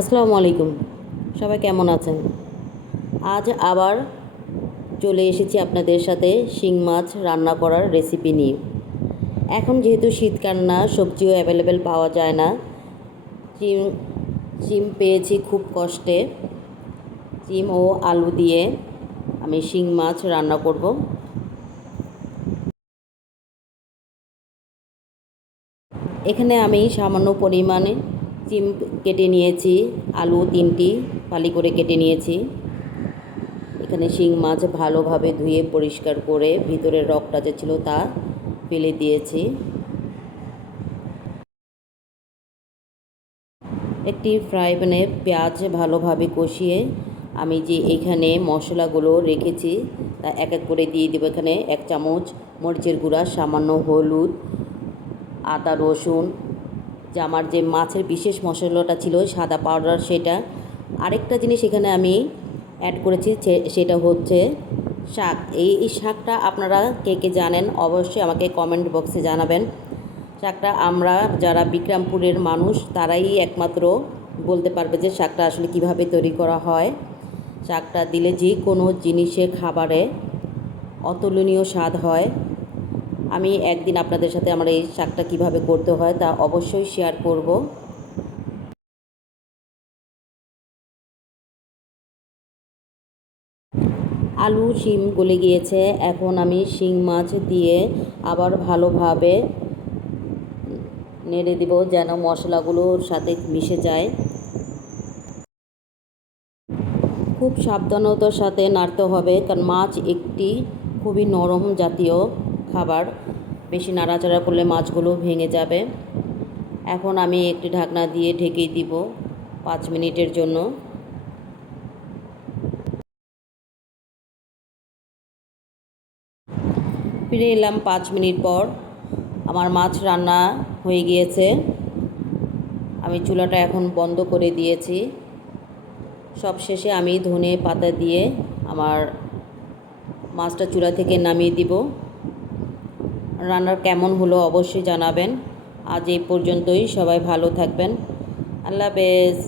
আসসালামু আলাইকুম। সবাই কেমন আছেন? আজ আবার চলে এসেছি আপনাদের সাথে শিং মাছ রান্না করার রেসিপি নিয়ে। এখন যেহেতু শীতকাল না, সবজিও অ্যাভেলেবেল পাওয়া যায় না। চিম চিম পেয়েছি খুব কষ্টে। চিম ও আলু দিয়ে আমি শিং মাছ রান্না করব। এখানে আমি সামান্য পরিমাণে চিম কেটে নিয়েছি, আলু তিনটি, ফালি করে কেটে নিয়েছি। এখানে শিং মাছ ভালোভাবে ধুয়ে পরিষ্কার করে ভিতরের রকটা যে ছিল তা ফেলে দিয়েছি। একটি ফ্রাই প্যানে পেঁয়াজ ভালোভাবে কষিয়ে আমি যে এখানে মশলাগুলো রেখেছি, তা এক এক করে দিয়ে দেবো এখানে এক চামচ মরিচের গুঁড়া, সামান্য হলুদ, আদা রসুন যে আমার যে মাছের বিশেষ মশলাটা ছিল, সাদা পাউডার সেটা। আরেকটা জিনিস এখানে আমি অ্যাড করেছি সেটা হচ্ছে শাক। এই শাকটা আপনারা কে কে জানেন অবশ্যই আমাকে কমেন্ট বক্সে জানাবেন। শাকটা আমরা যারা বিক্রমপুরের মানুষ, তারাই একমাত্র বলতে পারবে যে শাকটা আসলে কীভাবে তৈরি করা হয়। শাকটা দিলে যে কোনো জিনিসের খাবারে অতুলনীয় স্বাদ হয়। আমি একদিন আপনাদের সাথে আমার এই শাকটা কীভাবে করতে হয় তা অবশ্যই শেয়ার করব। আলু, শিম গলে গিয়েছে। এখন আমি শিং মাছ দিয়ে আবার ভালোভাবে নেড়ে দিব যেন মশলাগুলোর সাথে মিশে যায়। খুব সাবধানতার সাথে নাড়তে হবে, কারণ মাছ একটি খুবই নরম জাতীয় খাবার, বেশি নাড়াচাড়া করলে মাছগুলো ভেঙে যাবে। এখন আমি একটি ঢাকনা দিয়ে ঢেকেই দিব পাঁচ মিনিটের জন্য। ফিরে এলাম পাঁচ মিনিট পর। আমার মাছ রান্না হয়ে গিয়েছে। আমি চুলাটা এখন বন্ধ করে দিয়েছি। সব শেষে আমি ধনে পাতা দিয়ে আমার মাছটা চুলা থেকে নামিয়ে দিব। রান্নার কেমন হলো অবশ্যই জানাবেন। আজ এই পর্যন্তই সবাই ভালো থাকবেন। আল্লাহ হাফেজ।